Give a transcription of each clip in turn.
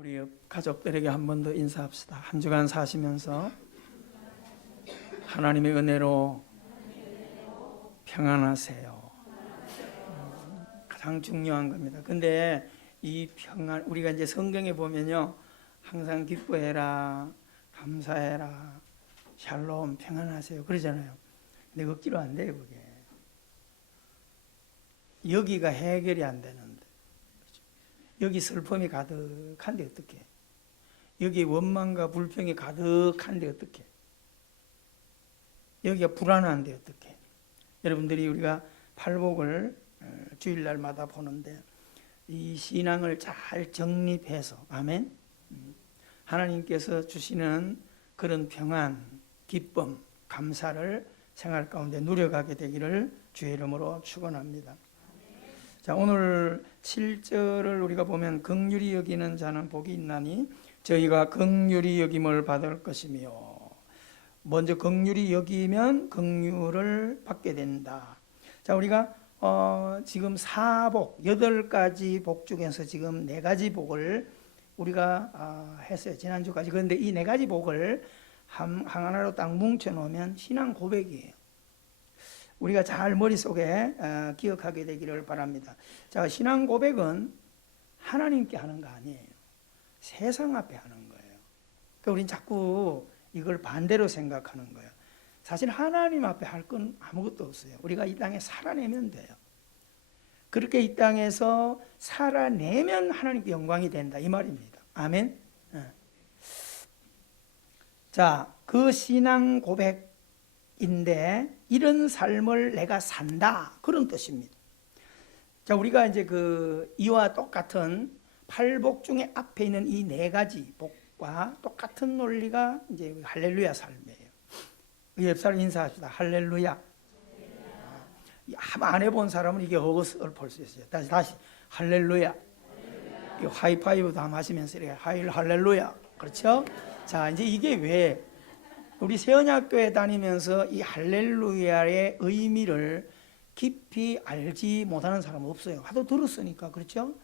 우리 가족들에게 한 번 더 인사합시다. 한 주간 사시면서 하나님의 은혜로 평안하세요. 가장 중요한 겁니다. 근데 이 평안, 우리가 이제 성경에 보면요, 항상 기뻐해라, 감사해라, 샬롬, 평안하세요 그러잖아요. 근데 억지로 안 돼요, 그게. 여기가 해결이 안 되는데, 여기 슬픔이 가득한데 어떡해? 여기 원망과 불평이 가득한데 어떡해? 여기가 불안한데 어떡해? 여러분들이 우리가 팔복을 주일날마다 보는데 이 신앙을 잘 정립해서, 아멘? 하나님께서 주시는 그런 평안, 기쁨, 감사를 생활 가운데 누려가게 되기를 주의 이름으로 축원합니다. 자, 오늘 7절을 우리가 보면 긍휼히 여기는 자는 복이 있나니 저희가 긍휼히 여김을 받을 것이며, 먼저 긍휼히 여기면 긍휼을 받게 된다. 자, 우리가 지금 사복 8가지 복 중에서 지금 4가지 복을 우리가 했어요, 지난주까지. 그런데 이 4가지 복을 하나로 딱 뭉쳐 놓으면 신앙 고백이에요. 우리가 잘 머릿속에 기억하게 되기를 바랍니다. 자, 신앙 고백은 하나님께 하는 거 아니에요. 세상 앞에 하는 거예요. 그러니까 우리는 자꾸 이걸 반대로 생각하는 거예요. 사실 하나님 앞에 할 건 아무것도 없어요. 우리가 이 땅에 살아내면 돼요. 그렇게 이 땅에서 살아내면 하나님께 영광이 된다, 이 말입니다. 아멘. 자, 그 신앙 고백인데 이런 삶을 내가 산다, 그런 뜻입니다. 자, 우리가 이제 이와 똑같은 팔복 중에 앞에 있는 이 4가지 복과 똑같은 논리가 이제 할렐루야 삶이에요. 옆 사람 인사합시다. 할렐루야. 안 해본 사람은 이게 어설플 수 있어요. 다시 할렐루야. 하이파이브도 한번 하시면서 이렇게 할렐루야. 그렇죠? 자, 이제 이게 왜 우리 세언약교회 다니면서 이 할렐루야의 의미를 깊이 알지 못하는 사람은 없어요. 하도 들었으니까. 그렇죠?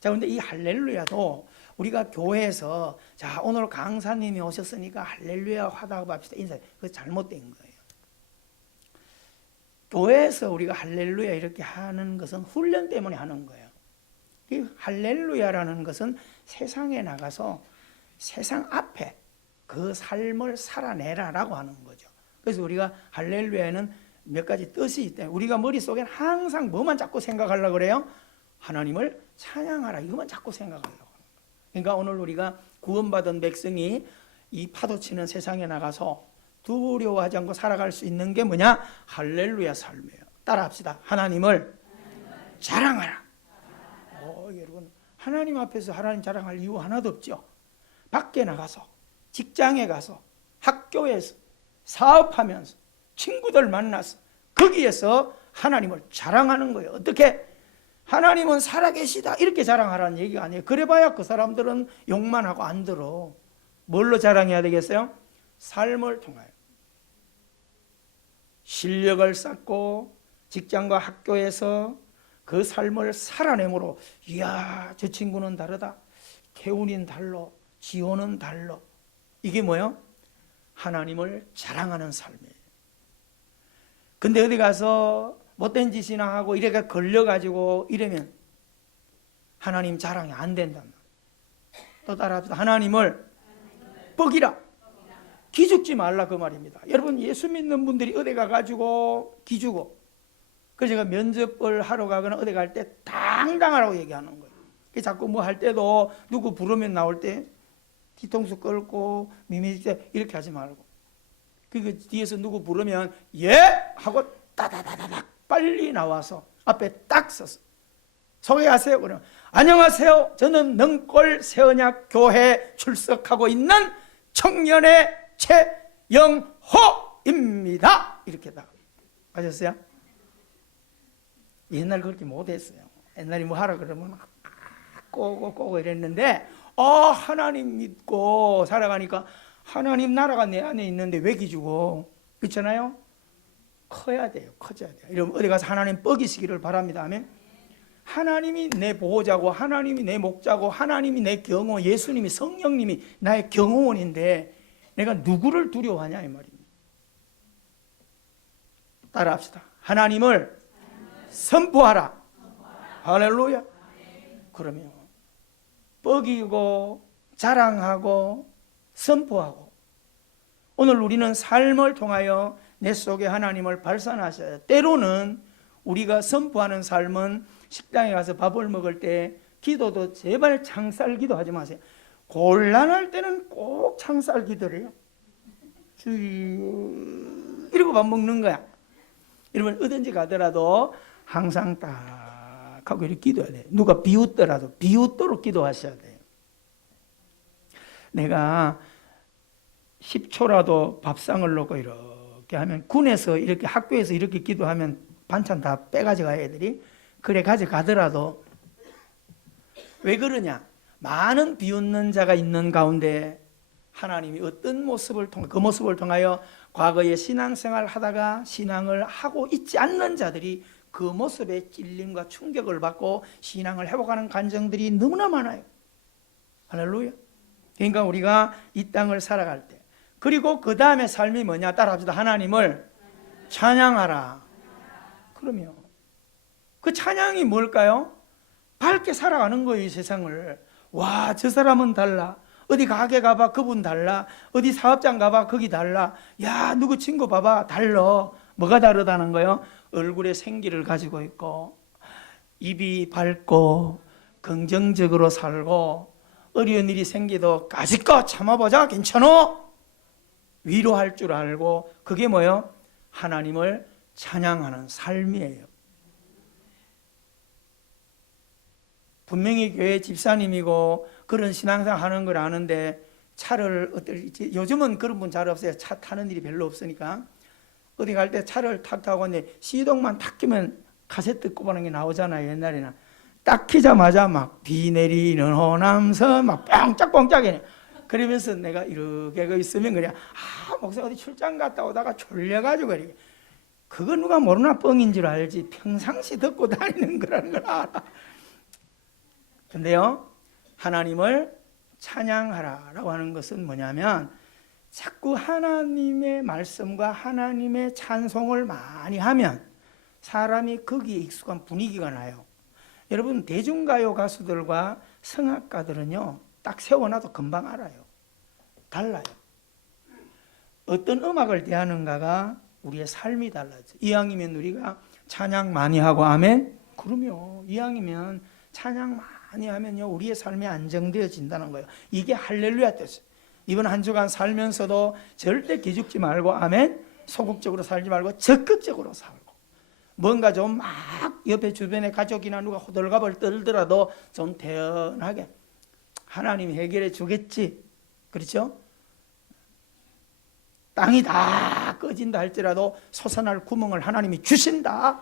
자, 그런데 이 할렐루야도 우리가 교회에서, 자, 오늘 강사님이 오셨으니까 할렐루야 하다고 합시다, 인사해. 그거 잘못된 거예요. 교회에서 우리가 할렐루야 이렇게 하는 것은 훈련 때문에 하는 거예요. 이 할렐루야라는 것은 세상에 나가서 세상 앞에 그 삶을 살아내라라고 하는 거죠. 그래서 우리가 할렐루야에는 몇 가지 뜻이 있다. 우리가 머릿속에는 항상 뭐만 자꾸 생각하려고 그래요? 하나님을 찬양하라, 이것만 자꾸 생각하려고 하는 거예요. 그러니까 오늘 우리가 구원받은 백성이 이 파도치는 세상에 나가서 두려워하지 않고 살아갈 수 있는 게 뭐냐? 할렐루야 삶이에요. 따라합시다. 하나님을 자랑하라. 여러분, 하나님 앞에서 하나님 자랑할 이유 하나도 없죠. 밖에 나가서, 직장에 가서, 학교에서, 사업하면서, 친구들 만나서 거기에서 하나님을 자랑하는 거예요. 어떻게? 하나님은 살아계시다 이렇게 자랑하라는 얘기가 아니에요. 그래봐야 그 사람들은 욕만 하고 안 들어. 뭘로 자랑해야 되겠어요? 삶을 통하여 실력을 쌓고 직장과 학교에서 그 삶을 살아내므로, 이야, 저 친구는 다르다, 태훈이는 달라, 지호는 달라. 이게 뭐예요? 하나님을 자랑하는 삶이에요. 근데 어디 가서 못된 짓이나 하고 이래가 걸려가지고 이러면 하나님 자랑이 안 된단 말이에요. 또 따라합시다. 하나님을 뻑이라, 기죽지 말라, 그 말입니다. 여러분, 예수 믿는 분들이 어디 가가지고 기죽어. 그래서 제가 면접을 하러 가거나 어디 갈 때 당당하라고 얘기하는 거예요. 자꾸 뭐 할 때도 누구 부르면 나올 때 뒤통수 끌고 미미지 이렇게 하지 말고, 그 뒤에서 누구 부르면 예 하고 따다다다닥 빨리 나와서 앞에 딱 서서 소개하세요. 그러면 안녕하세요, 저는 능골 세언약 교회 출석하고 있는 청년의 최영호입니다. 이렇게 다 아셨어요? 옛날 그렇게 못했어요. 옛날에 뭐 하라 그러면 꼬고 이랬는데, 하나님 믿고 살아가니까 하나님 나라가 내 안에 있는데 왜 기죽어? 그렇잖아요? 커야 돼요. 커져야 돼요. 여러분, 어디 가서 하나님 뻑이시기를 바랍니다. 아멘. 하나님이 내 보호자고 하나님이 내 목자고 하나님이 내 경호, 예수님이 성령님이 나의 경호원인데 내가 누구를 두려워하냐 이 말입니다. 따라합시다. 하나님을 선포하라. 할렐루야. 그러면 뻐기고 자랑하고 선포하고 오늘 우리는 삶을 통하여 내 속에 하나님을 발산하셔야 돼요. 때로는 우리가 선포하는 삶은 식당에 가서 밥을 먹을 때 기도도 제발 창살 기도하지 마세요. 곤란할 때는 꼭 창살 기도를 해요. 주여 이러고 밥 먹는 거야. 여러분 어딘지 가더라도 항상 딱 하고 이렇게 기도해야 돼요. 누가 비웃더라도 비웃도록 기도하셔야 돼요. 내가 10초라도 밥상을 놓고 이렇게 하면 군에서 이렇게 학교에서 이렇게 기도하면 반찬 다 빼가져가 애들이 그래 가져가더라도 왜 그러냐? 많은 비웃는 자가 있는 가운데 하나님이 어떤 모습을 통해 그 모습을 통하여 과거에 신앙생활 하다가 신앙을 하고 있지 않는 자들이 그 모습에 찔림과 충격을 받고 신앙을 회복하는 간증들이 너무나 많아요. 할렐루야. 그러니까 우리가 이 땅을 살아갈 때 그리고 그 다음에 삶이 뭐냐? 따라합시다. 하나님을 찬양하라. 그러면 그 찬양이 뭘까요? 밝게 살아가는 거예요. 이 세상을. 와, 저 사람은 달라. 어디 가게 가봐 그분 달라. 어디 사업장 가봐 거기 달라. 야, 누구 친구 봐봐 달라. 뭐가 다르다는 거예요? 얼굴에 생기를 가지고 있고 입이 밝고 긍정적으로 살고 어려운 일이 생기도 까짓거 참아보자 괜찮어. 위로할 줄 알고 그게 뭐예요? 하나님을 찬양하는 삶이에요. 분명히 교회 집사님이고 그런 신앙생활 하는 걸 아는데 차를 요즘은 그런 분 잘 없어요. 차 타는 일이 별로 없으니까 어디 갈 때 차를 탁 타고 왔는데 시동만 탁 끼면 카세트 꼽아놓은 게 나오잖아요. 옛날에는 딱 키자마자 막 비 내리는 호남선 막 뻥짝뻥짝이네. 그러면서 내가 이렇게 있으면 그래 목사님 어디 출장 갔다 오다가 졸려가지고 이렇게 그거 누가 모르나 뻥인 줄 알지 평상시 듣고 다니는 거라는 걸 알아. 근데요 하나님을 찬양하라라고 하는 것은 뭐냐면 자꾸 하나님의 말씀과 하나님의 찬송을 많이 하면 사람이 거기에 익숙한 분위기가 나요. 여러분 대중가요 가수들과 성악가들은요 딱 세워놔도 금방 알아요. 달라요. 어떤 음악을 대하는가가 우리의 삶이 달라져. 이왕이면 우리가 찬양 많이 하고 아멘? 그럼요. 이왕이면 찬양 많이 하면요 우리의 삶이 안정되어진다는 거예요. 이게 할렐루야 뜻이에요. 이번 한 주간 살면서도 절대 기죽지 말고 아멘? 소극적으로 살지 말고 적극적으로 살고 뭔가 좀 막 옆에 주변에 가족이나 누가 호들갑을 떨더라도 좀 태연하게 하나님이 해결해 주겠지. 그렇죠? 땅이 다 꺼진다 할지라도 솟아날 구멍을 하나님이 주신다.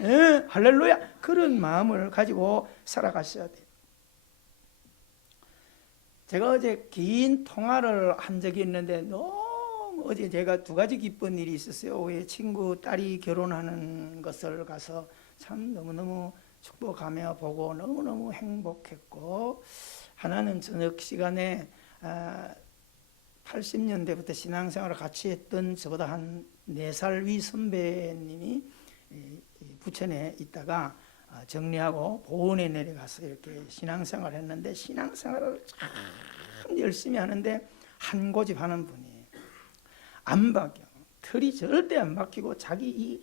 예, 할렐루야. 그런 마음을 가지고 살아가셔야 돼요. 제가 어제 긴 통화를 한 적이 있는데 너무 어제 제가 두 가지 기쁜 일이 있었어요. 친구 딸이 결혼하는 것을 가서 참 너무너무 축복하며 보고 너무너무 행복했고 하나는 저녁 시간에 80년대부터 신앙생활을 같이 했던 저보다 한 4살 위 선배님이 부천에 있다가 정리하고 보은에 내려가서 이렇게 신앙생활을 했는데 신앙생활을 참 열심히 하는데 한 고집 하는 분이에요. 안 바뀌어. 틀이 절대 안 바뀌고 자기 이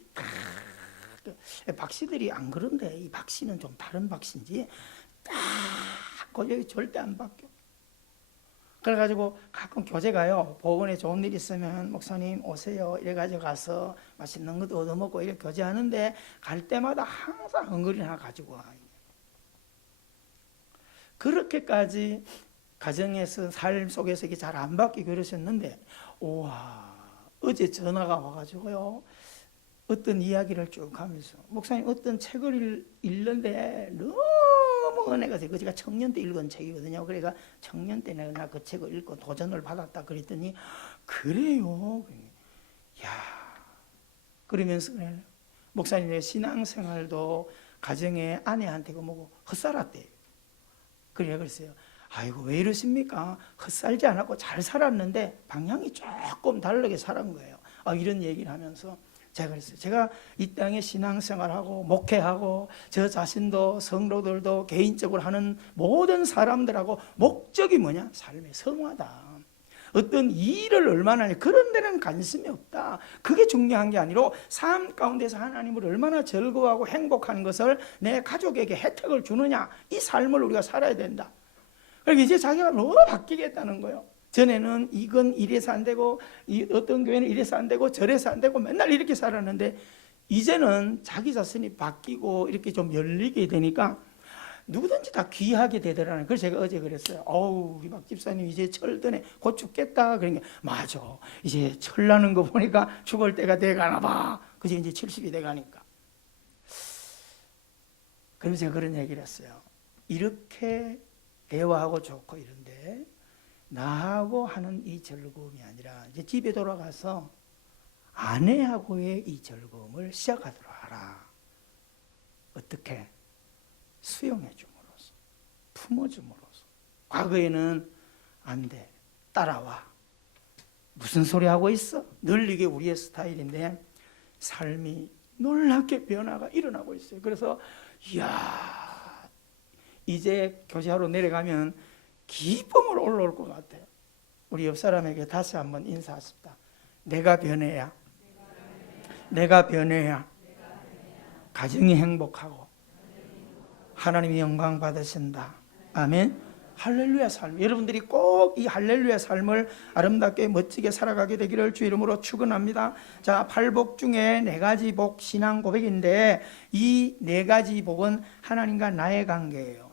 박씨들이 안 그런데 이 박씨는 좀 다른 박씨인지 딱 고집이 절대 안 바뀌어. 그래가지고 가끔 교제 가요. 보건에 좋은 일 있으면 목사님 오세요. 이래가지고 가서 맛있는 것도 얻어먹고 이렇게 교제하는데 갈 때마다 항상 헝거리 하나 가지고 와. 그렇게까지 가정에서 삶 속에서 이게 잘 안 바뀌고 그러셨는데 우와 어제 전화가 와가지고요. 어떤 이야기를 쭉 하면서 목사님 어떤 책을 읽는데 너무 은혜가 돼요. 제가 청년 때 읽은 책이거든요. 그러니까 청년 때 내가 그 책을 읽고 도전을 받았다 그랬더니 그래요. 야 그러면서 목사님의 신앙생활도 가정에 아내한테 그 뭐고 헛살았대요. 그랬어요. 아이고 왜 이러십니까? 헛살지 않았고 잘 살았는데 방향이 조금 다르게 살은 거예요. 이런 얘기를 하면서 제가 그랬어요. 제가 이 땅에 신앙생활하고 목회하고 저 자신도 성도들도 개인적으로 하는 모든 사람들하고 목적이 뭐냐? 삶의 성화다. 어떤 일을 얼마나 하냐 그런 데는 관심이 없다. 그게 중요한 게 아니라 삶 가운데서 하나님을 얼마나 즐거워하고 행복한 것을 내 가족에게 혜택을 주느냐, 이 삶을 우리가 살아야 된다. 그러니까 이제 자기가 너무 바뀌겠다는 거예요. 전에는 이건 이래서 안 되고 어떤 교회는 이래서 안 되고 저래서 안 되고 맨날 이렇게 살았는데 이제는 자기 자신이 바뀌고 이렇게 좀 열리게 되니까 누구든지 다 귀하게 되더라는. 그래서 제가 어제 그랬어요. 우리 박 집사님 이제 철드네 곧 죽겠다. 그러니까 맞아, 이제 철 나는 거 보니까 죽을 때가 돼가나 봐. 그제 이제 70이 돼가니까. 그래서 제가 그런 얘기를 했어요. 이렇게 대화하고 좋고 이런데 나하고 하는 이 즐거움이 아니라 이제 집에 돌아가서 아내하고의 이 즐거움을 시작하도록 하라. 어떻게? 수용해 줌으로써, 품어 줌으로써. 과거에는 안 돼, 따라와. 무슨 소리 하고 있어? 늘 이게 우리의 스타일인데 삶이 놀랍게 변화가 일어나고 있어요. 그래서 이야, 이제 교제하러 내려가면 기쁨으로 올라올 것 같아요. 우리 옆 사람에게 다시 한번 인사하십니다. 내가 변해야, 내가 변해야 가정이 행복하고 하나님이 영광 받으신다. 아멘. 할렐루야 삶. 여러분들이 꼭 이 할렐루야 삶을 아름답게 멋지게 살아가게 되기를 주 이름으로 축원합니다. 자, 8복 중에 4가지 복, 신앙 고백인데 이 4가지 복은 하나님과 나의 관계예요.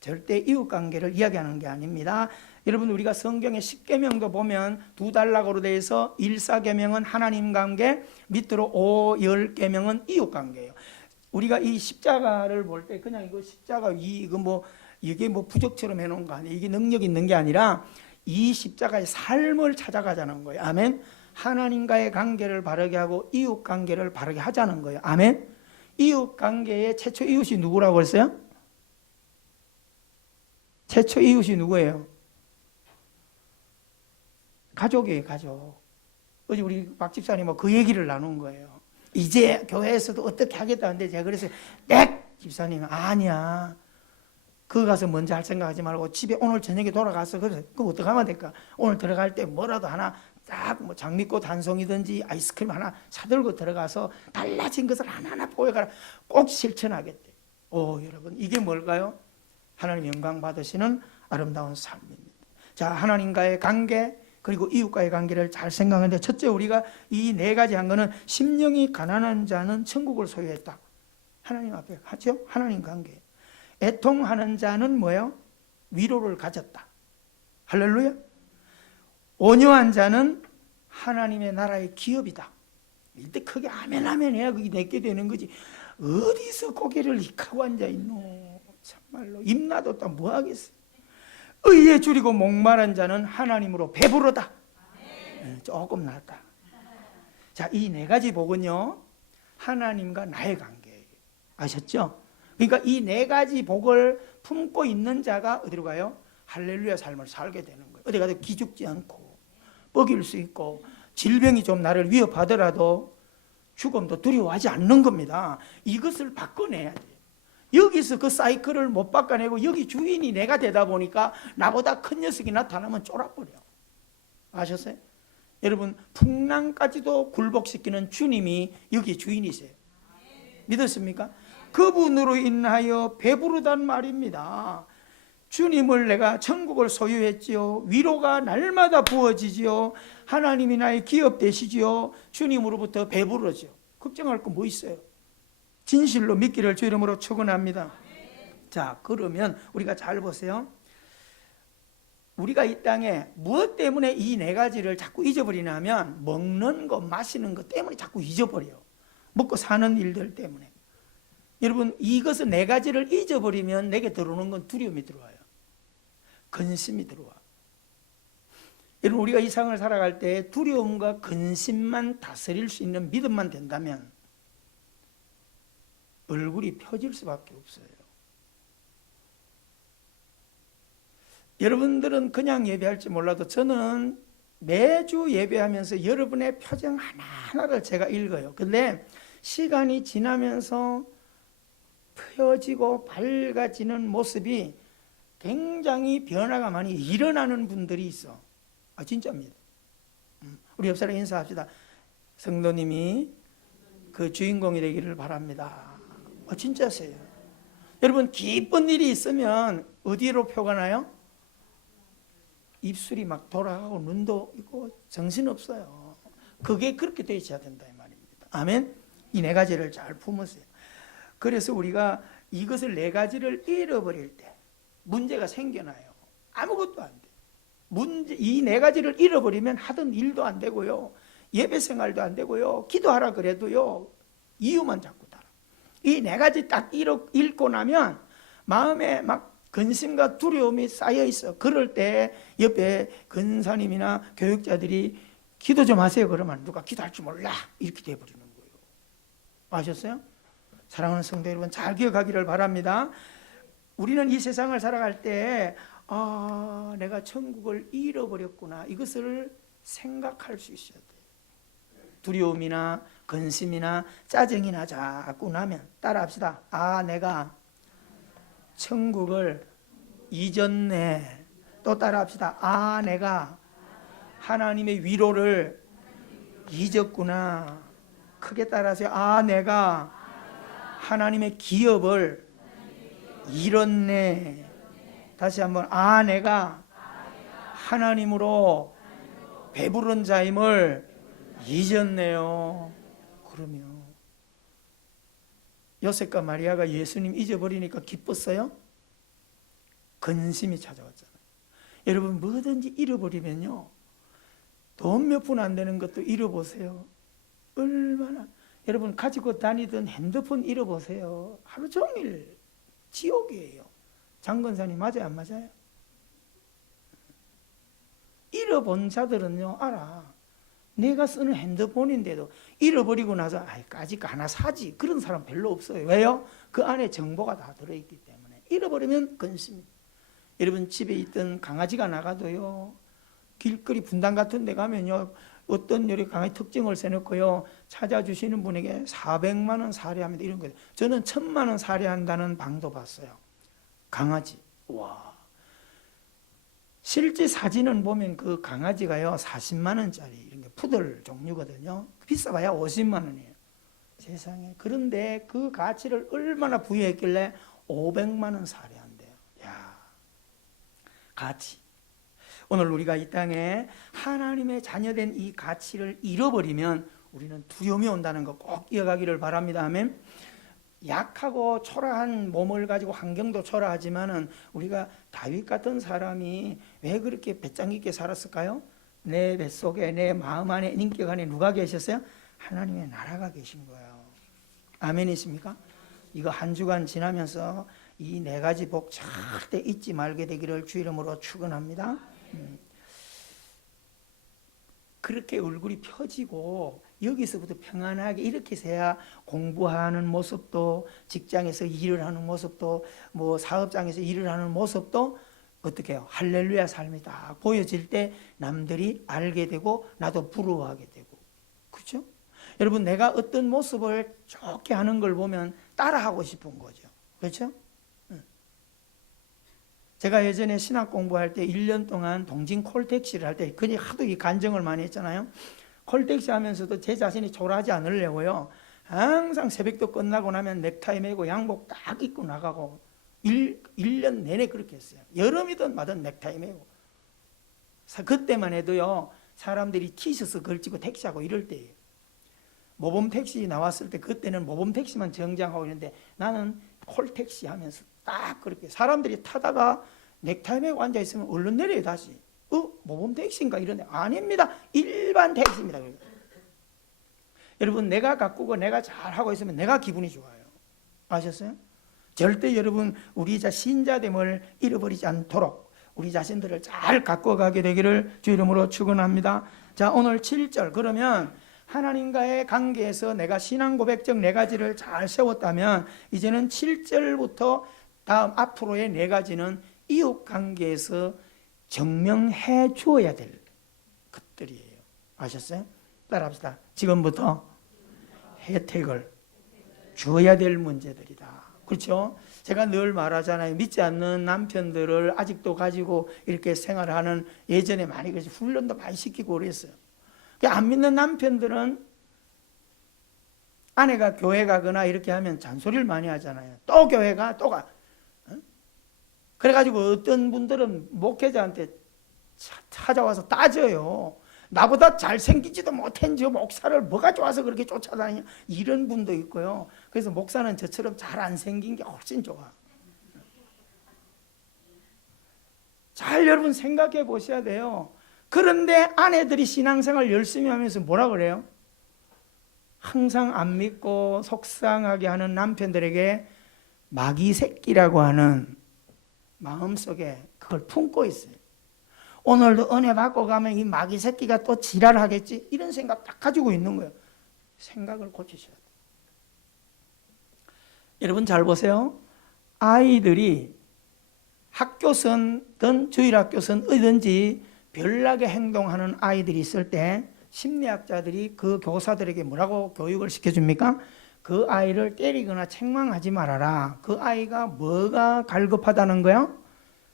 절대 이웃 관계를 이야기하는 게 아닙니다. 여러분, 우리가 성경의 10계명도 보면 2단락으로 되어서 1, 4계명은 하나님 관계, 밑으로 5, 10계명은 이웃 관계예요. 우리가 이 십자가를 볼 때 그냥 이거 십자가 이게 뭐 부적처럼 해놓은 거 아니에요. 이게 능력이 있는 게 아니라 이 십자가의 삶을 찾아가자는 거예요. 아멘. 하나님과의 관계를 바르게 하고 이웃 관계를 바르게 하자는 거예요. 아멘. 이웃 관계의 최초 이웃이 누구라고 했어요? 최초 이웃이 누구예요? 가족이에요. 가족. 어제 우리 박 집사님 그 얘기를 나눈 거예요. 이제 교회에서도 어떻게 하겠다는데 제가 그래서 집사님 아니야. 그거 가서 먼저 할 생각하지 말고 집에 오늘 저녁에 돌아가서 그럼 어떻게 하면 될까? 오늘 들어갈 때 뭐라도 하나 딱 뭐 장미꽃 한 송이든지 아이스크림 하나 사들고 들어가서 달라진 것을 하나하나 보여가라. 꼭 실천하겠대. 여러분, 이게 뭘까요? 하나님 영광 받으시는 아름다운 삶입니다. 자, 하나님과의 관계 그리고 이웃과의 관계를 잘 생각하는데 첫째 우리가 이 4가지 한 거는 심령이 가난한 자는 천국을 소유했다. 하나님 앞에 하죠? 하나님 관계. 애통하는 자는 뭐예요? 위로를 가졌다. 할렐루야. 온유한 자는 하나님의 나라의 기업이다. 일단 크게 아멘 아멘 해야 그게 내게 되는 거지. 어디서 고개를 익하고 앉아있노. 참말로 입 놔뒀다 뭐 하겠어. 의에 줄이고 목마른 자는 하나님으로 배부르다. 조금 낫다. 자, 이 4가지 복은요 하나님과 나의 관계예요. 아셨죠? 그러니까 이 4가지 복을 품고 있는 자가 어디로 가요? 할렐루야 삶을 살게 되는 거예요. 어디 가도 기죽지 않고 뻐길 수 있고 질병이 좀 나를 위협하더라도 죽음도 두려워하지 않는 겁니다. 이것을 바꿔내야 돼요. 여기서 그 사이클을 못 바꿔내고 여기 주인이 내가 되다 보니까 나보다 큰 녀석이 나타나면 쫄아버려. 아셨어요? 여러분, 풍랑까지도 굴복시키는 주님이 여기 주인이세요. 믿었습니까? 그분으로 인하여 배부르단 말입니다. 주님을 내가 천국을 소유했지요. 위로가 날마다 부어지지요. 하나님이 나의 기업 되시지요. 주님으로부터 배부르죠. 걱정할 거 뭐 있어요? 진실로 믿기를 주 이름으로 축원합니다. 자, 그러면 우리가 잘 보세요. 우리가 이 땅에 무엇 때문에 이 4가지를 자꾸 잊어버리냐면 먹는 것, 마시는 것 때문에 자꾸 잊어버려요. 먹고 사는 일들 때문에. 여러분, 이것을 4가지를 잊어버리면 내게 들어오는 건 두려움이 들어와요. 근심이 들어와. 여러분, 우리가 이 세상을 살아갈 때 두려움과 근심만 다스릴 수 있는 믿음만 된다면 얼굴이 펴질 수밖에 없어요. 여러분들은 그냥 예배할지 몰라도 저는 매주 예배하면서 여러분의 표정 하나하나를 제가 읽어요. 근데 시간이 지나면서 펴지고 밝아지는 모습이 굉장히 변화가 많이 일어나는 분들이 있어. 진짜입니다. 우리 옆 사람 인사합시다. 성도님이 그 주인공이 되기를 바랍니다. 진짜세요. 여러분, 기쁜 일이 있으면 어디로 표가 나요? 입술이 막 돌아가고 눈도 있고 정신없어요. 그게 그렇게 되어 있어야 된다 이 말입니다. 아멘. 이 네 가지를 잘 품으세요. 그래서 우리가 이것을 네 가지를 잃어버릴 때 문제가 생겨나요. 아무것도 안 돼. 이 네 가지를 잃어버리면 하던 일도 안 되고요, 예배 생활도 안 되고요, 기도하라 그래도요 이유만 자꾸 달아. 이 네 가지 딱 읽고 나면 마음에 막 근심과 두려움이 쌓여 있어. 그럴 때 옆에 근사님이나 교육자들이 기도 좀 하세요 그러면 누가 기도할 줄 몰라 이렇게 돼버리는 거예요. 아셨어요? 사랑하는 성도 여러분, 잘 기억하기를 바랍니다. 우리는 이 세상을 살아갈 때 내가 천국을 잃어버렸구나, 이것을 생각할 수 있어야 돼요. 두려움이나 근심이나 짜증이나 자꾸 나면 따라합시다. 내가 천국을 잊었네. 또 따라합시다. 내가 하나님의 위로를 잊었구나. 크게 따라하세요. 내가 하나님의 기업을 잃었네. 다시 한번. 내가 하나님으로 배부른 자임을 잊었네요. 그러면 요셉과 마리아가 예수님 잊어버리니까 기뻤어요? 근심이 찾아왔잖아요. 여러분, 뭐든지 잃어버리면요, 돈 몇 푼 안 되는 것도 잃어보세요. 얼마나. 여러분, 가지고 다니던 핸드폰 잃어보세요. 하루 종일 지옥이에요. 장건사님 맞아요 안 맞아요? 잃어본 자들은요 알아. 내가 쓰는 핸드폰인데도 잃어버리고 나서 까짓 거 하나 사지, 그런 사람 별로 없어요. 왜요? 그 안에 정보가 다 들어있기 때문에. 잃어버리면 근심. 여러분, 집에 있던 강아지가 나가도요, 길거리 분당 같은 데 가면요, 어떤 요리 강아지 특징을 써놓고요, 찾아주시는 분에게 400만 원 살해합니다 이런 거예요. 저는 1000만 원 살해한다는 방도 봤어요. 강아지. 와. 실제 사진은 보면 그 강아지가요 40만 원짜리 이런 게 푸들 종류거든요. 비싸봐야 50만 원이에요. 세상에. 그런데 그 가치를 얼마나 부여했길래 500만 원 살해한대요. 야, 가치. 오늘 우리가 이 땅에 하나님의 자녀된 이 가치를 잃어버리면 우리는 두려움이 온다는 거 꼭 기억하기를 바랍니다. 아멘. 약하고 초라한 몸을 가지고 환경도 초라하지만은 우리가 다윗 같은 사람이 왜 그렇게 배짱 있게 살았을까요? 내 뱃속에, 내 마음 안에, 인격 안에 누가 계셨어요? 하나님의 나라가 계신 거예요. 아멘이십니까? 이거 한 주간 지나면서 이 네 가지 복 절대 잊지 말게 되기를 주 이름으로 축원합니다. 그렇게 얼굴이 펴지고 여기서부터 평안하게 이렇게 해야 공부하는 모습도, 직장에서 일을 하는 모습도, 뭐 사업장에서 일을 하는 모습도 어떻게 해요? 할렐루야 삶이 딱 보여질 때 남들이 알게 되고 나도 부러워하게 되고. 그렇죠? 여러분, 내가 어떤 모습을 좋게 하는 걸 보면 따라하고 싶은 거죠. 그렇죠? 제가 예전에 신학 공부할 때 1년 동안 동진 콜택시를 할 때 그냥 하도 이 간증을 많이 했잖아요. 콜택시 하면서도 제 자신이 초라하지 않으려고요, 항상 새벽도 끝나고 나면 넥타이 매고 양복 딱 입고 나가고 1년 내내 그렇게 했어요. 여름이든 마든 넥타이 매고. 그때만 해도요, 사람들이 티셔츠 걸치고 택시하고 이럴 때예요. 모범 택시 나왔을 때 그때는 모범 택시만 정장하고 있는데 나는 콜택시 하면서 딱 그렇게 사람들이 타다가 넥타이 매고 앉아있으면 얼른 내려요 다시. 모범 택시인가 이런데 아닙니다. 일반 택시입니다. 여러분, 내가 가꾸고 내가 잘하고 있으면 내가 기분이 좋아요. 아셨어요? 절대 여러분 우리 신자됨을 잃어버리지 않도록 우리 자신들을 잘 가꾸어가게 되기를 주 이름으로 축원합니다. 자, 오늘 7절. 그러면 하나님과의 관계에서 내가 신앙 고백적 네 가지를 잘 세웠다면 이제는 7절부터 다음 앞으로의 네 가지는 이웃 관계에서 증명해 주어야 될 것들이에요. 아셨어요? 따라합시다. 지금부터 혜택을 줘야 될 문제들이다. 그렇죠? 제가 늘 말하잖아요. 믿지 않는 남편들을 아직도 가지고 이렇게 생활하는, 예전에 많이 그래서 훈련도 많이 시키고 그랬어요. 안 믿는 남편들은 아내가 교회 가거나 이렇게 하면 잔소리를 많이 하잖아요. 또 교회 가, 또 가. 그래가지고 어떤 분들은 목회자한테 찾아와서 따져요. 나보다 잘생기지도 못한 저 목사를 뭐가 좋아서 그렇게 쫓아다니냐, 이런 분도 있고요. 그래서 목사는 저처럼 잘 안 생긴 게 훨씬 좋아. 잘 여러분 생각해 보셔야 돼요. 그런데 아내들이 신앙생활 열심히 하면서 뭐라 그래요? 항상 안 믿고 속상하게 하는 남편들에게 마귀 새끼라고 하는 마음속에 그걸 품고 있어요. 오늘도 은혜 받고 가면 이 마귀 새끼가 또 지랄하겠지, 이런 생각 딱 가지고 있는 거예요. 생각을 고치셔야 돼요. 여러분 잘 보세요. 아이들이 학교선 주일학교선 어디든지 별나게 행동하는 아이들이 있을 때 심리학자들이 그 교사들에게 뭐라고 교육을 시켜줍니까? 그 아이를 때리거나 책망하지 말아라. 그 아이가 뭐가 갈급하다는 거예요?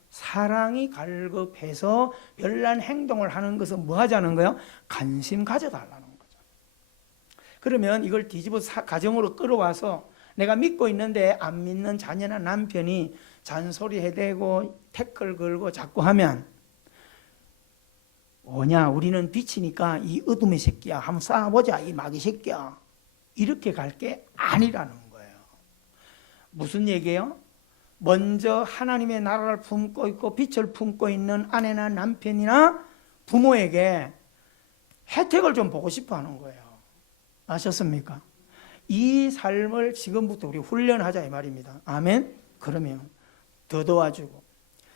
사랑이 갈급해서 별난 행동을 하는 것은 뭐 하자는 거예요? 관심 가져달라는 거죠. 그러면 이걸 뒤집어서 가정으로 끌어와서 내가 믿고 있는데 안 믿는 자녀나 남편이 잔소리 해대고 태클 걸고 자꾸 하면 뭐냐, 우리는 빛이니까 이 어둠의 새끼야 한번 싸워보자, 이 마귀 새끼야, 이렇게 갈 게 아니라는 거예요. 무슨 얘기예요? 먼저 하나님의 나라를 품고 있고 빛을 품고 있는 아내나 남편이나 부모에게 혜택을 좀 보고 싶어 하는 거예요. 아셨습니까? 이 삶을 지금부터 우리 훈련하자 이 말입니다. 아멘? 그러면 더 도와주고,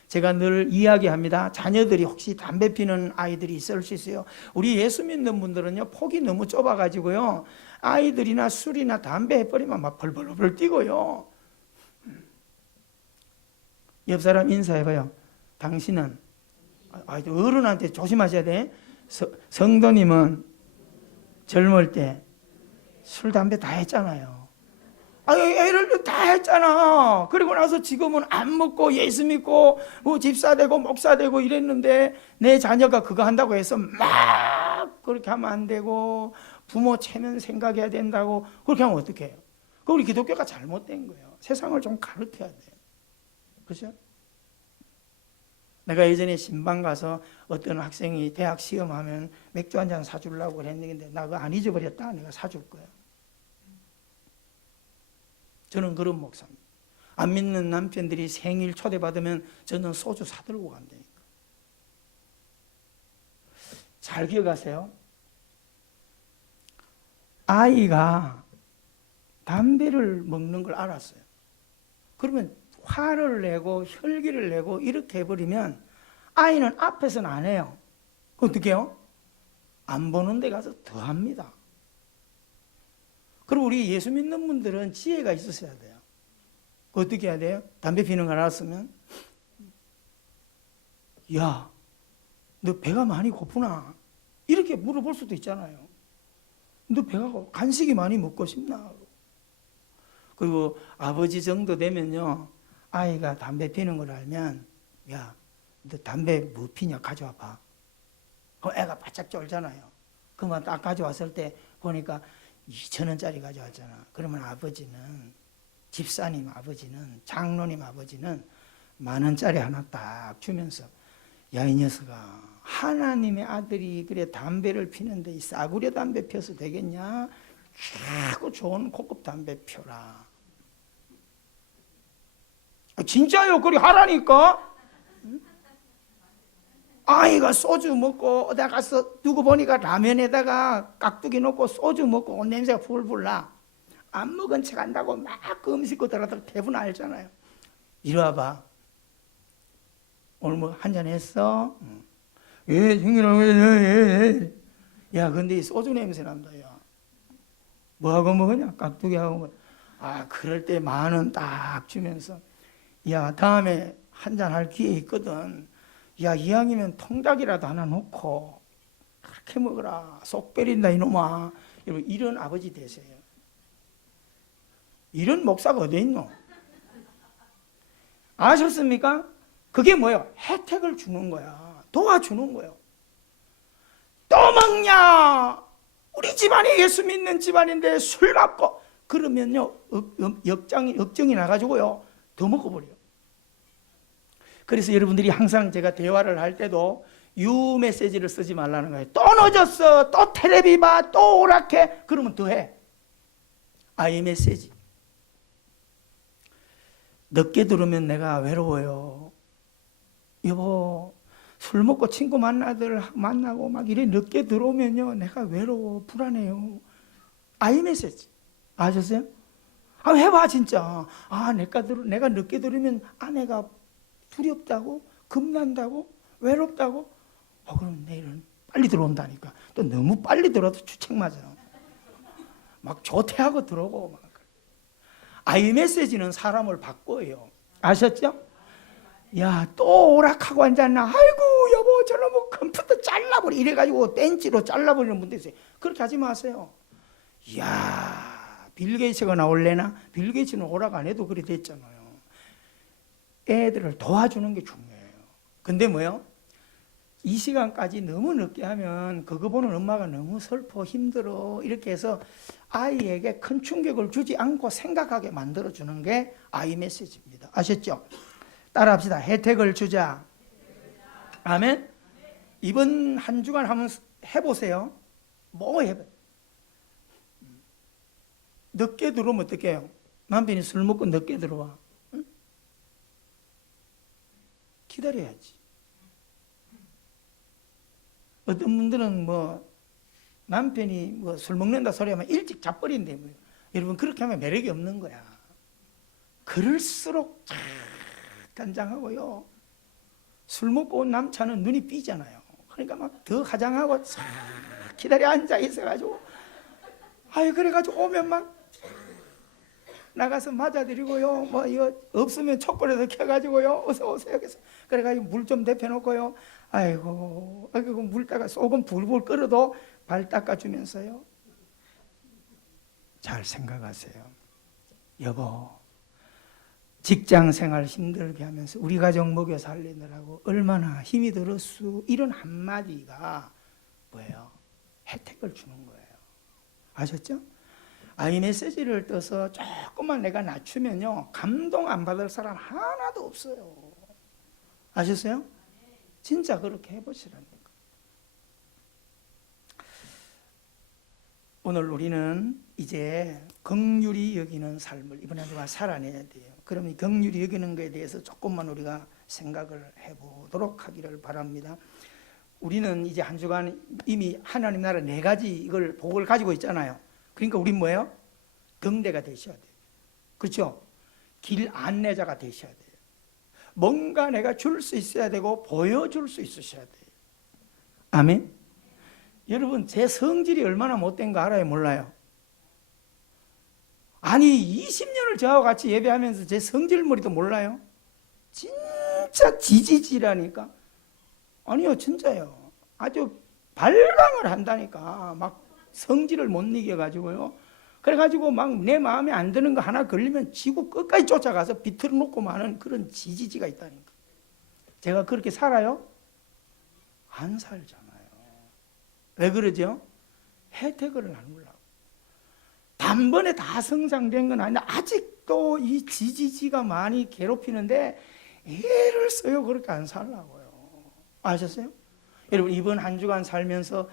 제가 늘 이야기합니다. 자녀들이 혹시 담배 피는 아이들이 있을 수 있어요. 우리 예수 믿는 분들은요, 폭이 너무 좁아가지고요, 아이들이나 술이나 담배 해버리면 막 벌벌벌 뛰고요. 옆 사람 인사해봐요. 당신은, 어른한테 조심하셔야 돼. 성도님은 젊을 때 술, 담배 다 했잖아요. 애를 다 했잖아. 그리고 나서 지금은 안 먹고 예수 믿고 뭐 집사 되고 목사 되고 이랬는데 내 자녀가 그거 한다고 해서 막 그렇게 하면 안 되고 부모 체면 생각해야 된다고 그렇게 하면 어떡해요? 그 우리 기독교가 잘못된 거예요. 세상을 좀 가르쳐야 돼요. 그렇죠? 내가 예전에 신방 가서 어떤 학생이 대학 시험하면 맥주 한 잔 사주려고 그랬는데 나 그거 안 잊어버렸다. 내가 사줄 거야. 저는 그런 목사입니다. 안 믿는 남편들이 생일 초대받으면 저는 소주 사들고 간다니까. 잘 기억하세요. 아이가 담배를 먹는 걸 알았어요. 그러면 화를 내고 혈기를 내고 이렇게 해버리면 아이는 앞에서는 안 해요. 어떻게 해요? 안 보는 데 가서 더 합니다. 그리고 우리 예수 믿는 분들은 지혜가 있으셔야 돼요. 어떻게 해야 돼요? 담배 피는 걸 알았으면, 야, 너 배가 많이 고프나? 이렇게 물어볼 수도 있잖아요. 너 배가 간식이 많이 먹고 싶나? 그리고 아버지 정도 되면요, 아이가 담배 피는 걸 알면, 야, 너 담배 뭐 피냐? 가져와 봐. 그럼 애가 바짝 쫄잖아요. 그만 딱 가져왔을 때 보니까 2,000원짜리 가져왔잖아. 그러면 아버지는, 집사님 아버지는, 장로님 아버지는 10,000원짜리 하나 딱 주면서, 야, 이 녀석아, 하나님의 아들이 그래 담배를 피는데 이 싸구려 담배 펴서 되겠냐? 최고 좋은 고급 담배 펴라. 진짜요? 그리 하라니까. 아이가 소주 먹고 어디 가서 두고 보니까 라면에다가 깍두기 넣고 소주 먹고 온 냄새가 풀풀 나. 안 먹은 척 한다고 막 그 음식 들어가다가 대부분 알잖아요. 이리 와봐. 오늘 뭐 한잔 했어? 예, 형님, 예. 야, 근데 이 소주 냄새 난다. 야, 뭐하고 먹으냐? 깍두기하고 먹. 아, 그럴 때 10,000원 딱 주면서, 야, 다음에 한잔 할 기회 있거든. 야, 이왕이면 통닭이라도 하나 놓고 그렇게 먹어라. 속 베린다 이놈아. 여러분, 이런 아버지 되세요. 이런 목사가 어디 있노? 아셨습니까? 그게 뭐예요? 혜택을 주는 거야. 도와주는 거예요. 또 먹냐? 우리 집안이 예수 믿는 집안인데 술 받고 그러면요, 역정이 나가지고요, 더 먹어버려요. 그래서 여러분들이 항상 제가 대화를 할 때도 유 메시지를 쓰지 말라는 거예요. 또 늦었어, 또 텔레비 봐, 또 오락해. 그러면 더 해. 아이 메시지. 늦게 들으면 내가 외로워요. 여보, 술 먹고 친구 만나고 막 이래 늦게 들어오면요, 내가 외로워, 불안해요. 아이 메시지. 아셨어요? 아, 해봐, 진짜. 아, 내가 늦게 들으면 아내가 두렵다고? 겁난다고? 외롭다고? 그럼 내일은 빨리 들어온다니까. 또 너무 빨리 들어도 주책 맞아. 막 조퇴하고 들어오고 막. 아이 메시지는 사람을 바꿔요. 아셨죠? 야, 또 오락하고 앉았나? 아이고, 여보, 저놈 뭐 컴퓨터 잘라버려. 이래가지고 벤치로 잘라버리는 분도 있어요. 그렇게 하지 마세요. 이야, 빌 게이츠가 나올래나? 빌 게이츠는 오락 안 해도 그래 됐잖아요. 애들을 도와주는 게 중요해요. 근데 뭐요? 이 시간까지 너무 늦게 하면 그거 보는 엄마가 너무 슬퍼, 힘들어. 이렇게 해서 아이에게 큰 충격을 주지 않고 생각하게 만들어주는 게 아이 메시지입니다. 아셨죠? 따라합시다. 혜택을 주자. 아멘? 이번 한 주간 한번 해보세요. 뭐 해봐요? 늦게 들어오면 어떻게 해요? 남편이 술 먹고 늦게 들어와. 응? 기다려야지. 어떤 분들은 뭐 남편이 뭐 술 먹는다 소리 하면 일찍 자버린대. 뭐. 여러분, 그렇게 하면 매력이 없는 거야. 그럴수록 간장하고요. 술 먹고 온 남자는 눈이 삐잖아요. 그러니까 막 더 가장하고 기다려 앉아 있어가지고, 아유, 그래가지고 오면 막 나가서 맞아드리고요. 뭐 이거 없으면 촛불에도 켜가지고요. 어서 오세요. 그래가지고 물 좀 데펴놓고요. 아이고, 물다가 소금 불불 끓어도 발 닦아주면서요. 잘 생각하세요. 여보, 직장 생활 힘들게 하면서 우리 가정 먹여 살리느라고 얼마나 힘이 들었수. 이런 한마디가 뭐예요? 혜택을 주는 거예요. 아셨죠? 아이 메시지를 떠서 조금만 내가 낮추면요, 감동 안 받을 사람 하나도 없어요. 아셨어요? 진짜 그렇게 해보시라니까. 오늘 우리는 이제 긍휼히 여기는 삶을 이번 한 주간 살아내야 돼요. 그러면 긍휼히 여기는 것에 대해서 조금만 우리가 생각을 해보도록 하기를 바랍니다. 우리는 이제 한 주간 이미 하나님 나라 4가지 이걸 복을 가지고 있잖아요. 그러니까 우린 뭐예요? 등대가 되셔야 돼요. 그렇죠? 길 안내자가 되셔야 돼요. 뭔가 내가 줄 수 있어야 되고 보여줄 수 있으셔야 돼요. 아멘? 여러분, 제 성질이 얼마나 못된 거 알아요? 몰라요? 아니, 20년을 저하고 같이 예배하면서 제 성질머리도 몰라요? 진짜 지지지라니까. 아니요, 진짜요. 아주 발광을 한다니까. 막 성질을 못 이겨가지고요. 그래가지고 막 내 마음에 안 드는 거 하나 걸리면 지구 끝까지 쫓아가서 비틀어 놓고 마는 그런 지지지가 있다니까. 제가 그렇게 살아요? 안 살잖아요. 왜 그러죠? 혜택을 나누려고. 단번에 다 성장된 건 아닌데 아직도 이 지지지가 많이 괴롭히는데 애를 써요. 그렇게 안 살라고요. 아셨어요? 여러분, 이번 한 주간 살면서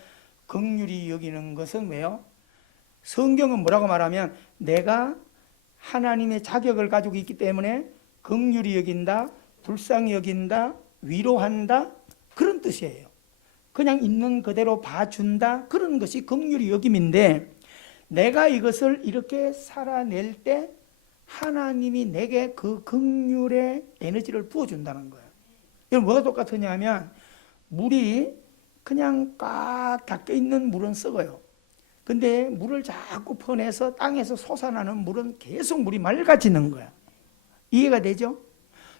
긍휼히 여기는 것은 왜요? 성경은 뭐라고 말하면 내가 하나님의 자격을 가지고 있기 때문에 긍휼히 여긴다, 불쌍히 여긴다, 위로한다, 그런 뜻이에요. 그냥 있는 그대로 봐준다, 그런 것이 긍휼히 여김인데, 내가 이것을 이렇게 살아낼 때 하나님이 내게 그 긍휼의 에너지를 부어준다는 거예요. 이건 뭐가 똑같으냐 하면, 물이 그냥 꽉 닦여 있는 물은 썩어요. 근데 물을 자꾸 퍼내서 땅에서 솟아나는 물은 계속 물이 맑아지는 거야. 이해가 되죠?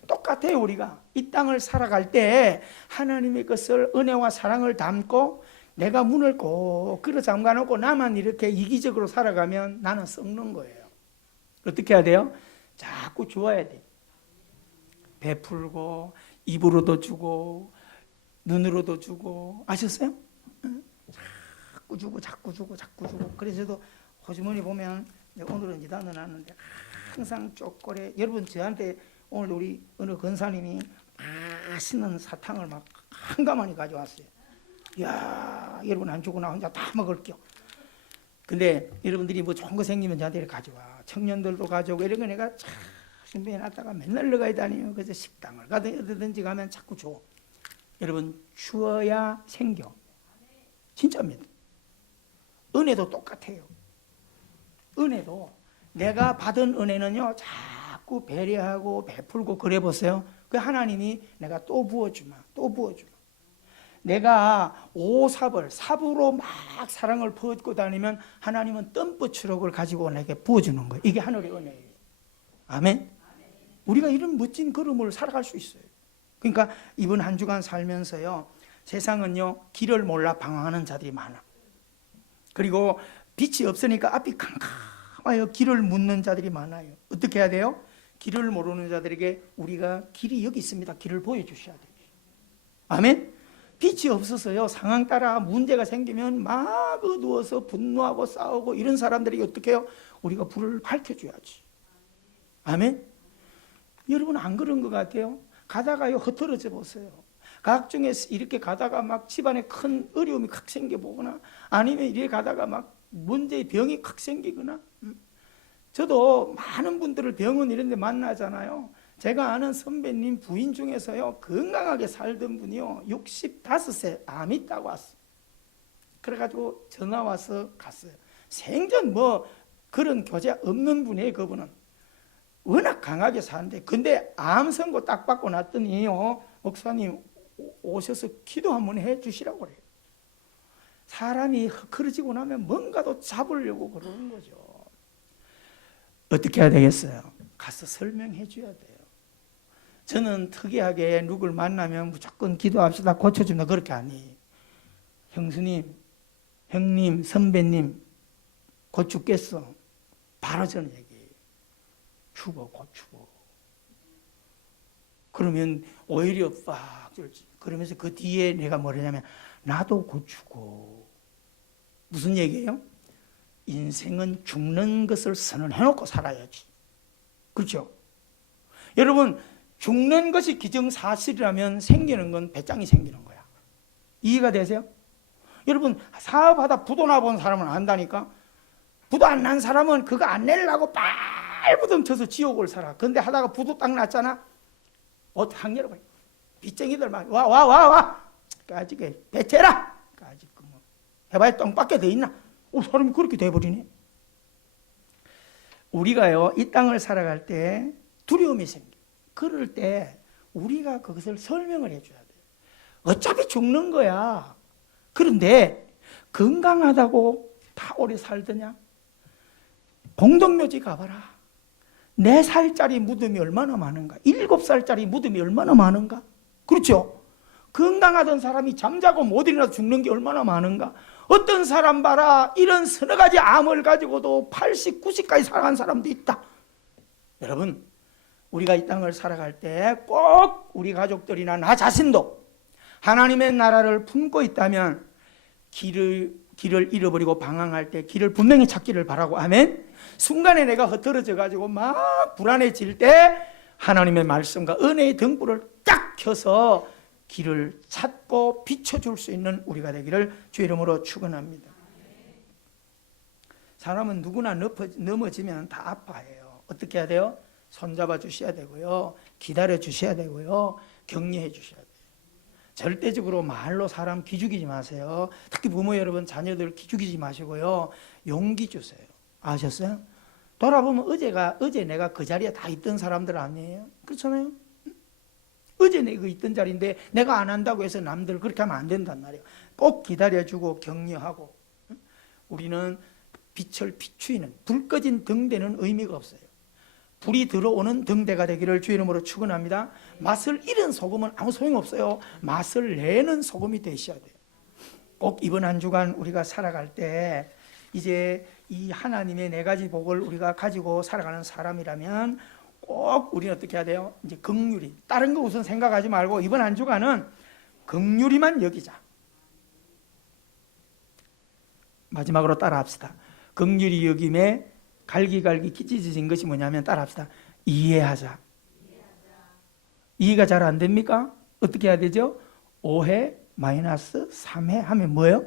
똑같아요. 우리가 이 땅을 살아갈 때 하나님의 것을, 은혜와 사랑을 담고 내가 문을 꼭 끌어 잠가 놓고 나만 이렇게 이기적으로 살아가면 나는 썩는 거예요. 어떻게 해야 돼요? 자꾸 주어야 돼. 베풀고 입으로도 주고 눈으로도 주고. 아셨어요? 자꾸 주고 자꾸 주고 자꾸 주고. 그래서 저도 호주머니 보면 오늘은 이다 넣어놨는데 항상 쪼꼬레. 여러분, 저한테 오늘 우리 어느 권사님이 맛있는 사탕을 막 한가마니 가져왔어요. 이야, 여러분 안 주고 나 혼자 다 먹을게요. 근데 여러분들이 뭐 좋은 거 생기면 저한테 이렇게 가져와. 청년들도 가져오고 이런 거 내가 참 준비해놨다가 맨날 넣어야 다니요. 그래서 식당을 가든 어디든지 가면 자꾸 줘. 여러분, 주어야 생겨. 진짜입니다. 은혜도 똑같아요. 은혜도 내가 받은 은혜는요, 자꾸 배려하고 베풀고 그래 보세요. 그 하나님이 내가 또 부어주마, 또 부어주마. 내가 오삽을 삽으로 막 사랑을 부어주고 다니면 하나님은 덤프트럭을 가지고 내게 부어주는 거예요. 이게 하늘의 은혜예요. 아멘. 우리가 이런 멋진 걸음을 살아갈 수 있어요. 그러니까 이번 한 주간 살면서요, 세상은요 길을 몰라 방황하는 자들이 많아. 그리고 빛이 없으니까 앞이 캄캄하여 길을 묻는 자들이 많아요. 어떻게 해야 돼요? 길을 모르는 자들에게 우리가 길이 여기 있습니다, 길을 보여주셔야 돼요. 아멘. 빛이 없어서요 상황 따라 문제가 생기면 막 어두워서 분노하고 싸우고 이런 사람들에게 어떻게 해요? 우리가 불을 밝혀줘야지. 아멘. 여러분 안 그런 것 같아요? 가다가요 흩어져 보세요. 각중에 이렇게 가다가 막 집안에 큰 어려움이 확 생겨보거나 아니면 이렇게 가다가 막 문제의 병이 확 생기거나. 저도 많은 분들을 병원 이런 데 만나잖아요. 제가 아는 선배님 부인 중에서요 건강하게 살던 분이요 65세 암 있다고 왔어요. 그래가지고 전화 와서 갔어요. 생전 뭐 그런 교제 없는 분이에요. 그분은 워낙 강하게 사는데, 근데 암 선고 딱 받고 났더니요 목사님 오셔서 기도 한번 해 주시라고 그래요. 사람이 헛그러지고 나면 뭔가도 잡으려고 그러는 거죠. 어떻게 해야 되겠어요? 가서 설명해 줘야 돼요. 저는 특이하게 누굴 만나면 무조건 기도합시다, 고쳐준다, 그렇게 안 해요. 형수님, 형님, 선배님 곧 죽겠어. 바로 저는 얘기해요. 죽어, 곧 죽어. 그러면 오히려 빡 쫄지. 그러면서 그 뒤에 내가 뭐냐면 나도 곧 죽어. 무슨 얘기예요? 인생은 죽는 것을 선언해놓고 살아야지. 그렇죠? 여러분, 죽는 것이 기정사실이라면 생기는 건 배짱이 생기는 거야. 이해가 되세요? 여러분, 사업하다 부도 나본 사람은 안다니까. 부도 안 난 사람은 그거 안 내려고 발부둥 쳐서 지옥을 살아. 근데 하다가 부도 딱 났잖아. 옷 열어봐. 빚쟁이들 막 와 까지게 배째라. 까지 뭐 해봐야 똥밖에 돼 있나? 사람이 그렇게 돼버리네. 우리가요 이 땅을 살아갈 때 두려움이 생겨. 그럴 때 우리가 그것을 설명을 해줘야 돼요. 어차피 죽는 거야. 그런데 건강하다고 다 오래 살더냐? 공동묘지 가봐라. 4살짜리 무덤이 얼마나 많은가? 7살짜리 무덤이 얼마나 많은가? 그렇죠? 건강하던 사람이 잠자고 못 일어나서 죽는 게 얼마나 많은가? 어떤 사람 봐라, 이런 서너 가지 암을 가지고도 80, 90까지 살아간 사람도 있다. 여러분, 우리가 이 땅을 살아갈 때 꼭 우리 가족들이나 나 자신도 하나님의 나라를 품고 있다면 길을 잃어버리고 방황할 때 길을 분명히 찾기를 바라고. 아멘. 순간에 내가 흩어져 가지고 막 불안해질 때 하나님의 말씀과 은혜의 등불을 딱 켜서 길을 찾고 비춰줄 수 있는 우리가 되기를 주 이름으로 축원합니다. 사람은 누구나 넘어지면 다 아파해요. 어떻게 해야 돼요? 손잡아 주셔야 되고요, 기다려 주셔야 되고요, 격려해 주셔야 돼요. 절대적으로 말로 사람 기죽이지 마세요. 특히 부모 여러분, 자녀들 기죽이지 마시고요, 용기 주세요. 아셨어요? 돌아보면 어제 내가 그 자리에 다 있던 사람들 아니에요? 그렇잖아요? 어제 내가 있던 자리인데 내가 안 한다고 해서 남들 그렇게 하면 안 된단 말이에요. 꼭 기다려주고 격려하고. 우리는 빛을 비추이는, 불 꺼진 등대는 의미가 없어요. 불이 들어오는 등대가 되기를 주 이름으로 축원합니다. 맛을 잃은 소금은 아무 소용없어요. 맛을 내는 소금이 되셔야 돼요. 꼭 이번 한 주간 우리가 살아갈 때 이제 이 하나님의 네 가지 복을 우리가 가지고 살아가는 사람이라면 꼭 우리는 어떻게 해야 돼요? 이제 긍휼히, 다른 거 우선 생각하지 말고 이번 한 주간은 긍휼히만 여기자. 마지막으로 따라합시다. 긍휼히 여김에 갈기갈기 찢어진 것이 뭐냐면 따라합시다. 이해하자. 이해가 잘 안 됩니까? 어떻게 해야 되죠? 5회 마이너스 3회 하면 뭐예요?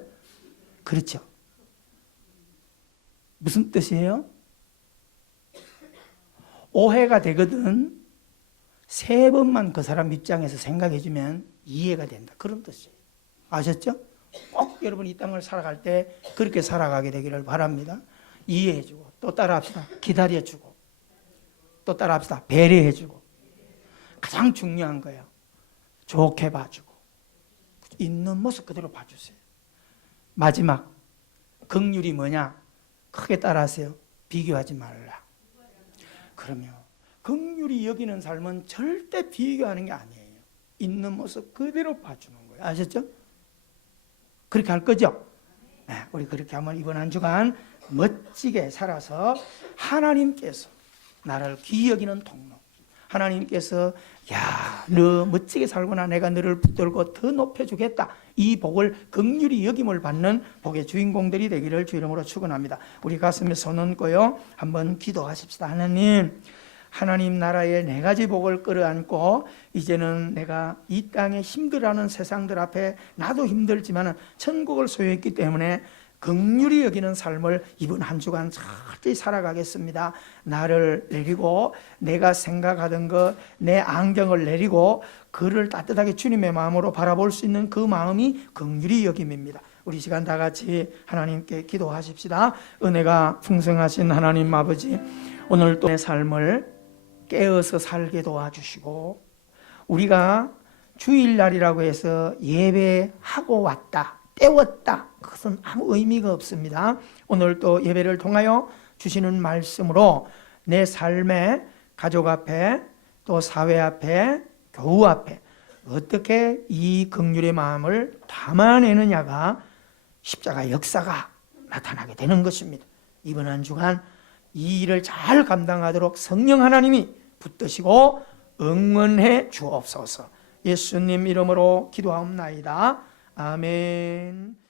그렇죠. 무슨 뜻이에요? 5회가 되거든 3번만 그 사람 입장에서 생각해 주면 이해가 된다. 그런 뜻이에요. 아셨죠? 꼭 여러분 이 땅을 살아갈 때 그렇게 살아가게 되기를 바랍니다. 이해해주고, 또 따라합시다. 기다려주고, 또 따라합시다. 배려해주고. 가장 중요한 거예요. 좋게 봐주고, 있는 모습 그대로 봐주세요. 마지막 긍휼이 뭐냐? 크게 따라하세요. 비교하지 말라. 그러면 긍휼히 여기는 삶은 절대 비교하는 게 아니에요. 있는 모습 그대로 봐주는 거예요. 아셨죠? 그렇게 할 거죠? 네, 우리 그렇게 한번 이번 한 주간 멋지게 살아서 하나님께서 나를 귀히 여기는 통로, 하나님께서 야, 너 멋지게 살구나, 내가 너를 붙들고 더 높여주겠다, 이 복을 긍휼히 여김을 받는 복의 주인공들이 되기를 주 이름으로 축원합니다. 우리 가슴에 손 얹고요 한번 기도하십시다. 하나님 나라의 네 가지 복을 끌어안고 이제는 내가 이 땅에 힘들어하는 세상들 앞에 나도 힘들지만 천국을 소유했기 때문에 긍휼히 여기는 삶을 이번 한 주간 철저히 살아가겠습니다. 나를 내리고 내가 생각하던 것, 내 안경을 내리고 그를 따뜻하게 주님의 마음으로 바라볼 수 있는 그 마음이 긍휼히 여김입니다. 우리 시간 다 같이 하나님께 기도하십시다. 은혜가 풍성하신 하나님 아버지, 오늘 또 내 삶을 깨어서 살게 도와주시고, 우리가 주일날이라고 해서 예배하고 왔다, 때웠다, 그것은 아무 의미가 없습니다. 오늘 또 예배를 통하여 주시는 말씀으로 내 삶에 가족 앞에, 또 사회 앞에, 교우 앞에 어떻게 이 긍휼의 마음을 담아내느냐가 십자가 역사가 나타나게 되는 것입니다. 이번 한 주간 이 일을 잘 감당하도록 성령 하나님이 붙드시고 응원해 주옵소서. 예수님 이름으로 기도하옵나이다. 아멘.